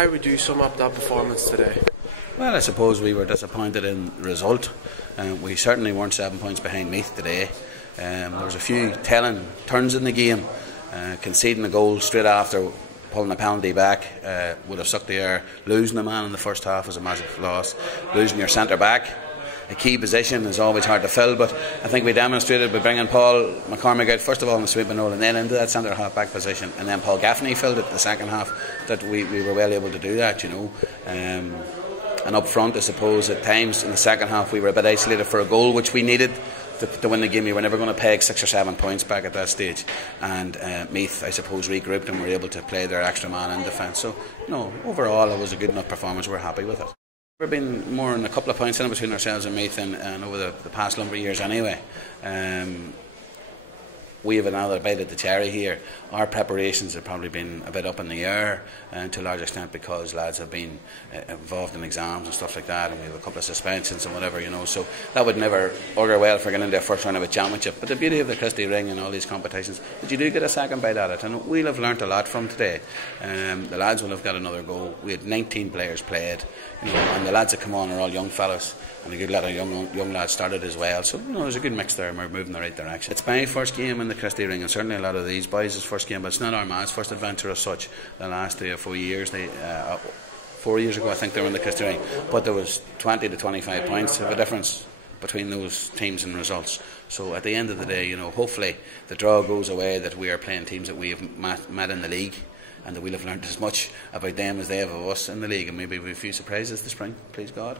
How would you sum up that performance today? Well, I suppose we were disappointed in the result. We certainly weren't 7 points behind Meath today. There was a few telling turns in the game. Conceding a goal straight after pulling a penalty back would have sucked the air. Losing a man in the first half was a massive loss. Losing your centre back, a key position, is always hard to fill, but I think we demonstrated by bringing Paul McCormick out first of all in the sweeping role and then into that centre half back position, and then Paul Gaffney filled it the second half, that we were well able to do that, you know. And up front, I suppose at times in the second half we were a bit isolated for a goal which we needed to win the game. We were never going to peg 6 or 7 points back at that stage, and Meath, I suppose, regrouped and were able to play their extra man in defence. So, you know, overall it was a good enough performance. We're happy with it. We've been more than a couple of points in between ourselves and Meath, and over the past number of years anyway. We have another bite at the cherry here. Our preparations have probably been a bit up in the air, to a large extent because lads have been involved in exams and stuff like that, and we have a couple of suspensions and whatever, you know, so that would never augur well for getting into a first round of a championship. But the beauty of the Christie Ring and all these competitions is you do get a second bite at it, and we'll have learnt a lot from today. The lads will have got another go. We had 19 players played, you know, and the lads that come on are all young fellas, and a good lot of young lads started as well. So, you know, there's a good mix there, and we're moving in the right direction. It's my first game in the Christie Ring, and certainly a lot of these boys' first game, but it's not Armagh's first adventure as such. The last 3 or 4 years, 4 years ago I think they were in the Christie Ring, but there was 20 to 25 points of a difference between those teams and results. So at the end of the day, you know, hopefully the draw goes away, that we are playing teams that we have met in the league, and that we'll have learned as much about them as they have of us in the league, and maybe with a few surprises this spring, please God.